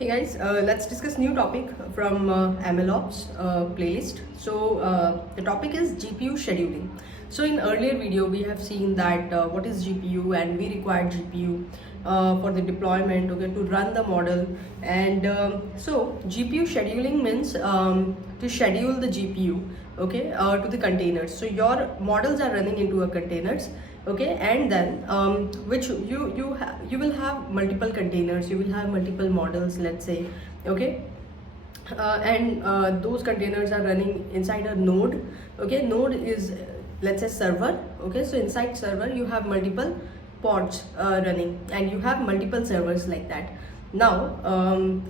Hey guys, let's discuss new topic from MLOps playlist. So the topic is GPU scheduling. So in earlier video we have seen that what is GPU and we require GPU for the deployment, okay, to run the model. And so GPU scheduling means to schedule the GPU, okay, to the containers. So your models are running into a containers, okay, and then which you will have multiple containers, you will have multiple models, let's say, okay, and those containers are running inside a node, okay. Node is, let's say, server, okay. So inside server you have multiple pods running and you have multiple servers like that. Now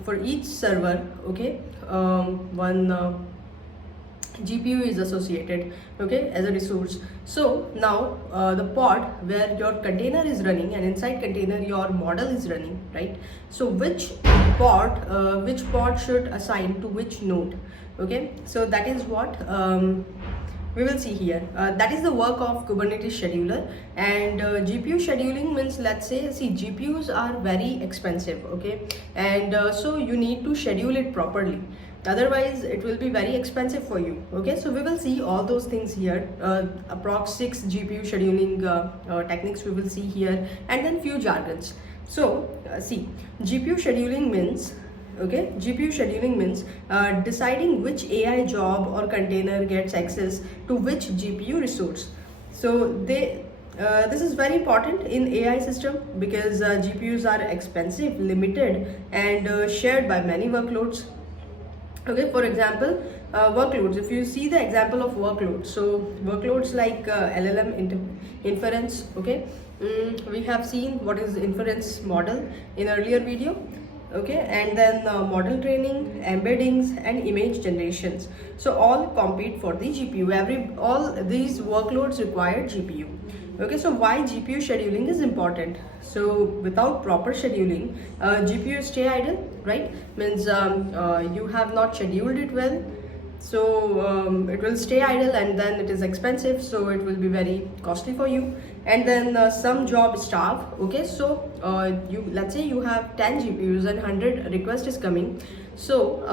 for each server, okay, one GPU is associated, okay, as a resource. So now the pod where your container is running and inside container your model is running, right? So which pod should assign to which node, okay? So that is what we will see here. That is the work of Kubernetes scheduler. And GPU scheduling means, let's say, see, GPUs are very expensive, okay, and so you need to schedule it properly, otherwise it will be very expensive for you, okay. So we will see all those things here, approx 6 GPU scheduling techniques we will see here, and then few jargons. So see, GPU scheduling means, okay, GPU scheduling means deciding which AI job or container gets access to which GPU resource. So this is very important in AI system because GPUs are expensive, limited, and shared by many workloads. Okay, for example, workloads. If you see the example of workloads, so workloads like LLM Inference, okay, we have seen what is inference model in earlier video, okay, and then model training, embeddings, and image generations. So all compete for the GPU. All these workloads require GPU. Okay, so why GPU scheduling is important? So without proper scheduling, GPU stay idle, right? Means you have not scheduled it well, so it will stay idle, and then it is expensive, so it will be very costly for you. And then some job starve, okay. So let's say you have 10 GPUs and 100 requests is coming, so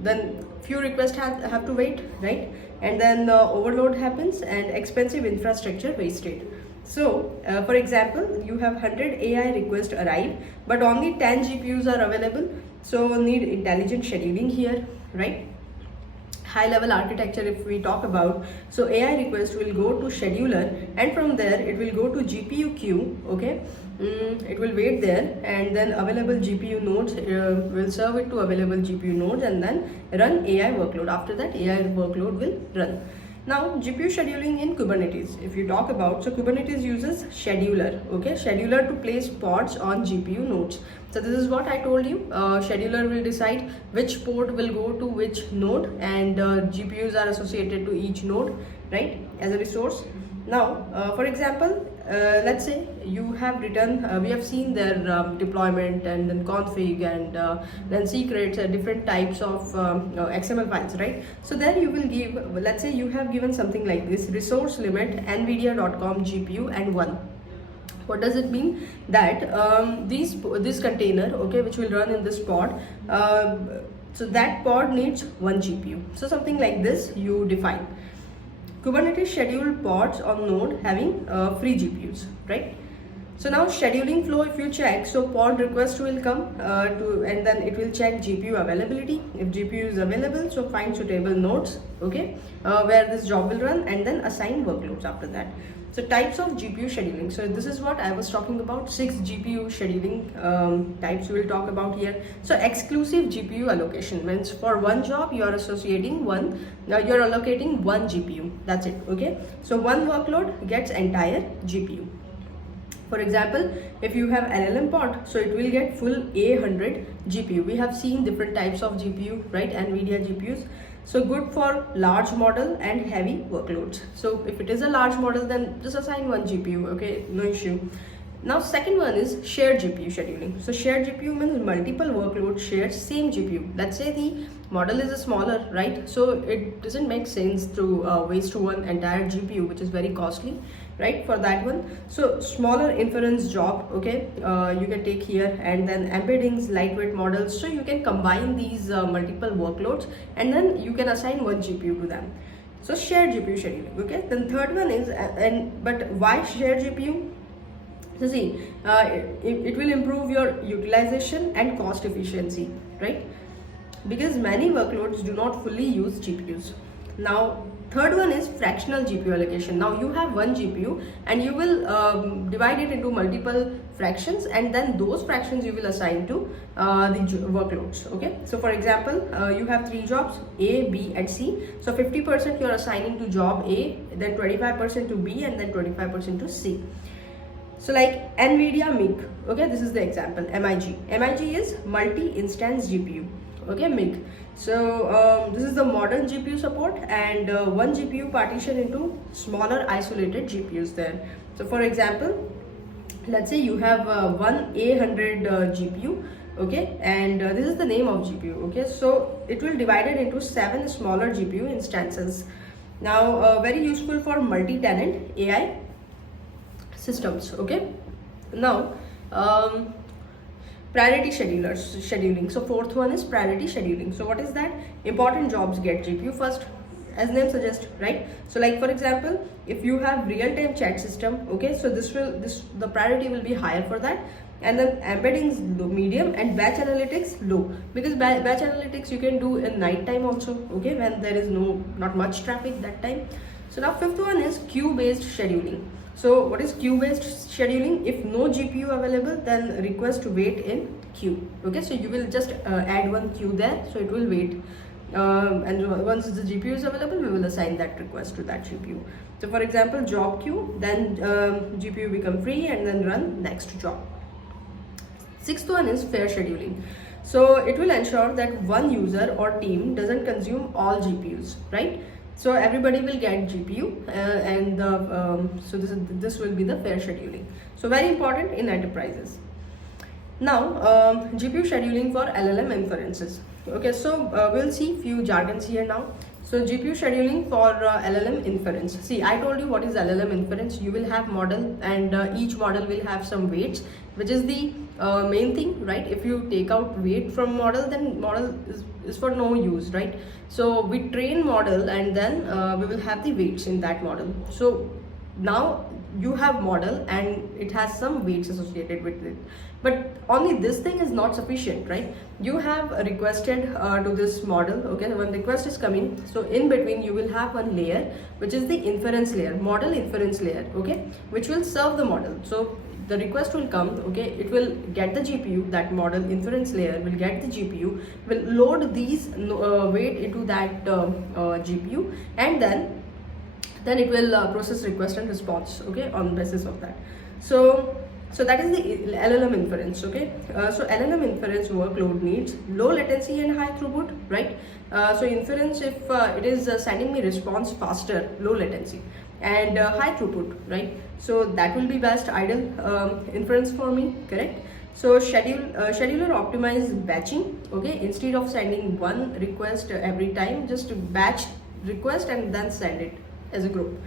then few requests have to wait, right? And then overload happens and expensive infrastructure wasted. So for example, you have 100 AI requests arrive, but only 10 GPUs are available, so need intelligent scheduling here, right? High level architecture if we talk about, so AI request will go to scheduler, and from there it will go to GPU queue, okay. It will wait there, and then available GPU nodes will serve it to available GPU nodes, and then run AI workload. After that, AI workload will run. Now GPU scheduling in Kubernetes, if you talk about, so Kubernetes uses scheduler, okay, scheduler to place pods on GPU nodes. So this is what I told you, scheduler will decide which pod will go to which node, and GPUs are associated to each node, right, as a resource. Now for example, let's say you have written, we have seen their deployment and then config and then secrets and different types of XML files, right? So there you will give, let's say you have given something like this: resource limit nvidia.com GPU and 1. What does it mean? That this container, okay, which will run in this pod, so that pod needs 1 GPU. So something like this you define. Kubernetes scheduled pods on node having free GPUs, right? So now scheduling flow, if you check, so pod request will come and then it will check GPU availability. If GPU is available, so find suitable nodes, okay, where this job will run, and then assign workloads after that. So types of GPU scheduling. So this is what I was talking about, 6 GPU scheduling types we will talk about here. So exclusive GPU allocation means for one job you are associating one, you are allocating 1 GPU. That's it, okay. So one workload gets entire GPU. For example, if you have LLM pod, so it will get full A100 GPU. We have seen different types of GPU, right? NVIDIA GPUs. So good for large model and heavy workloads. So if it is a large model, then just assign 1 GPU, okay, no issue. Now second one is shared GPU scheduling. So shared GPU means multiple workloads share same GPU. Let's say the model is smaller, right? So it doesn't make sense to waste one entire GPU, which is very costly. right, for that one. So smaller inference job, okay, you can take here, and then embeddings, lightweight models. So you can combine these multiple workloads, and then you can assign one GPU to them. So shared GPU scheduling, okay. Then third one is, but why shared GPU? So see, it will improve your utilization and cost efficiency, right? Because many workloads do not fully use GPUs. Now, third one is fractional GPU allocation. Now you have one GPU and you will divide it into multiple fractions, and then those fractions you will assign to the workloads, okay. So for example, you have three jobs, A, B and C. So 50% you are assigning to job A, then 25% to B, and then 25% to C. So like NVIDIA MIG, okay, this is the example, MIG. MIG is multi-instance GPU, okay, MIG. So this is the modern GPU support, and one GPU partition into smaller isolated GPUs there. So for example, let's say you have one A100 GPU, okay, and this is the name of GPU, okay. So it will divide it into 7 smaller GPU instances. Now very useful for multi-tenant AI systems, okay. Now priority scheduling. So fourth one is priority scheduling. So what is that? Important jobs get GPU first, as name suggests, right? So like for example, if you have real-time chat system, okay, so the priority will be higher for that. And then embeddings low, medium, and batch analytics low, because batch analytics you can do in night time also, okay, when there is not much traffic that time. So now fifth one is queue-based scheduling. So what is queue-based scheduling? If no GPU available, then request to wait in queue, okay. So you will just add one queue there, so it will wait, and once the GPU is available, we will assign that request to that GPU. So for example, job queue, then GPU become free, and then run next job. Sixth one is fair scheduling. So it will ensure that one user or team doesn't consume all GPUs, right? So everybody will get GPU, and so this will be the fair scheduling. So very important in enterprises. Now GPU scheduling for LLM inferences. Okay, so we'll see few jargons here now. So GPU scheduling for LLM inference. See, I told you what is LLM inference. You will have model, and each model will have some weights, which is the main thing, right? If you take out weight from model, then model is for no use, right? So we train model, and then we will have the weights in that model. So now you have model and it has some weights associated with it, but only this thing is not sufficient, right? You have requested to this model, okay, when request is coming, so in between you will have one layer, which is the inference layer, model inference layer, okay, which will serve the model. So the request will come, okay, it will get the GPU, that model inference layer will get the GPU, will load these weight into that GPU, and then it will process request and response, okay, on the basis of that. So that is the LLM inference, okay. So LLM inference workload needs low latency and high throughput, right? So inference, if it is sending me response faster, low latency, and high throughput, right? So that will be best ideal inference for me, correct? So scheduler optimize batching, okay, instead of sending one request every time, just batch request and then send it as a group.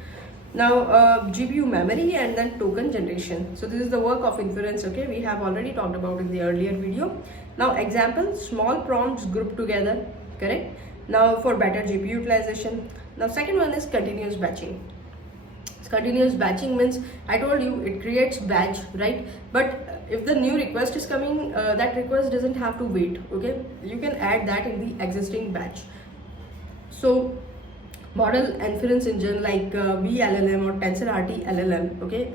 Now GPU memory and then token generation. So this is the work of inference, okay, we have already talked about in the earlier video. Now example, small prompts grouped together, correct? Now for better GPU utilization. Now second one is continuous batching. Continuous batching means, I told you, it creates batch, right? But if the new request is coming, that request doesn't have to wait, okay, you can add that in the existing batch. So model inference engine like vLLM or TensorRT LLM, okay,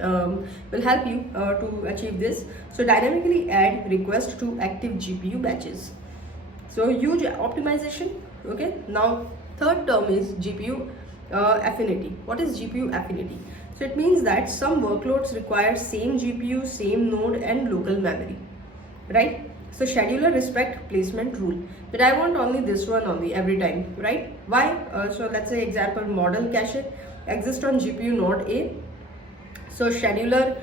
will help you to achieve this. So dynamically add request to active GPU batches. So huge optimization, okay. Now third term is GPU affinity. What is GPU affinity? So it means that some workloads require same GPU, same node and local memory, right? So scheduler respect placement rule, but I want only this one only every time, right? Why? So let's say example, model cache exists on GPU node A. So scheduler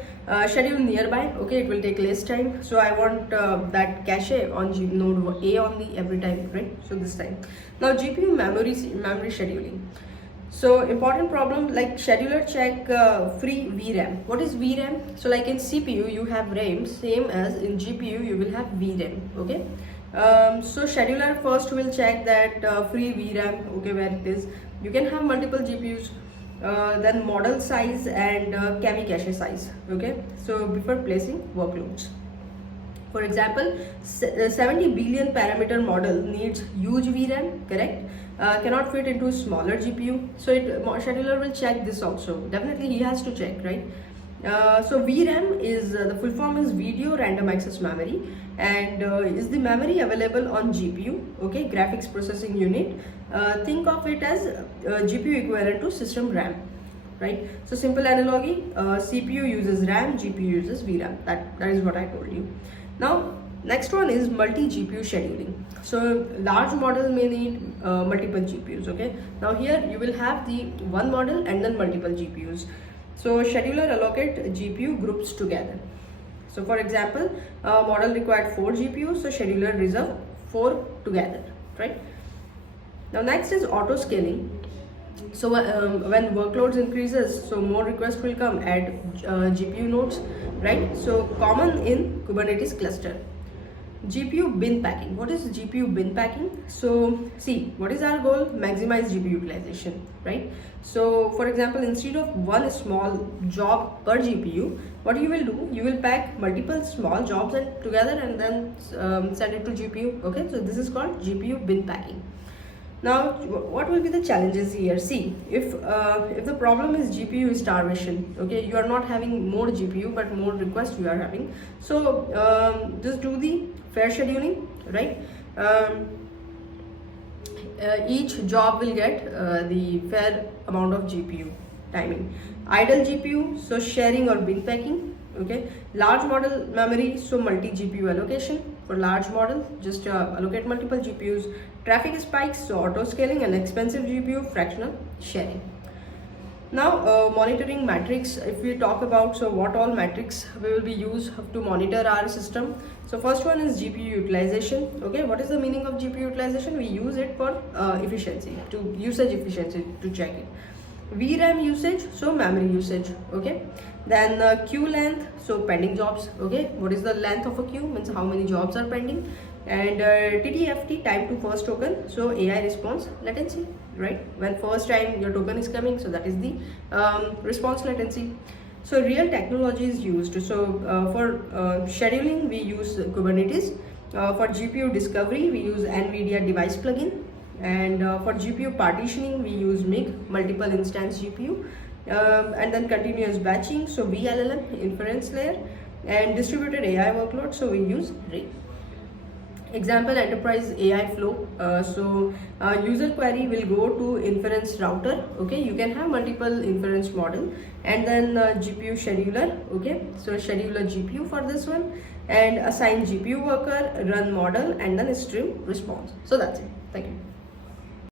schedule nearby, okay, it will take less time. So I want that cache on node A only every time, right? So this time. Now GPU memory scheduling. So important problem like scheduler check free VRAM. What is VRAM? So like in CPU you have RAM, same as in GPU you will have VRAM. Okay. So scheduler first will check that free VRAM. Okay, where it is. You can have multiple GPUs. Then model size and KV cache size. Okay. So before placing workloads. For example, 70 billion parameter model needs huge VRAM, correct? Cannot fit into smaller GPU. So scheduler will check this also. Definitely he has to check, right? So VRAM is the full form is video random access memory, and is the memory available on GPU, okay, graphics processing unit. Think of it as GPU equivalent to system RAM, right? So simple analogy, CPU uses RAM, GPU uses VRAM. That is what I told you. Now next one is multi-GPU scheduling. So large model may need multiple GPUs. Okay, now here you will have the one model and then multiple GPUs. So scheduler allocate GPU groups together. So for example, model required 4 GPUs, so scheduler reserve 4 together, right? Now next is auto scaling. So when workloads increases, so more requests will come, add GPU nodes, right? So common in Kubernetes cluster. GPU bin packing. What is GPU bin packing? So see, what is our goal? Maximize GPU utilization, right? So for example, instead of one small job per GPU, what you will do, you will pack multiple small jobs together and then send it to GPU. Okay, so this is called GPU bin packing. Now what will be the challenges here? See, if the problem is GPU starvation, okay, you are not having more GPU but more requests you are having, so just do the fair scheduling, right? Each job will get the fair amount of GPU timing. Idle GPU, so sharing or bin packing. Okay, large model memory, so multi GPU allocation. For large model, just allocate multiple GPUs. Traffic spikes, so auto scaling, and expensive GPU, fractional sharing. Now monitoring metrics, if we talk about, so what all metrics we will be used to monitor our system. So first one is GPU utilization. Okay, what is the meaning of GPU utilization? We use it for efficiency, to usage efficiency, to check it. VRAM usage, so memory usage. Okay, then queue length, so pending jobs. Okay, what is the length of a queue? Means how many jobs are pending. And TTFT, time to first token, so AI response latency, right? When first time your token is coming, so that is the response latency. So real technology is used. So for scheduling we use Kubernetes. For GPU discovery we use NVIDIA device plugin, and for GPU partitioning we use MIG, multiple instance GPU, and then continuous batching, so vLLM inference layer, and distributed AI workload, so we use RAI. Example, enterprise AI flow. So user query will go to inference router. Okay, you can have multiple inference model, and then GPU scheduler. Okay, so scheduler GPU for this one, and assign GPU worker, run model, and then stream response. So that's it. Thank you.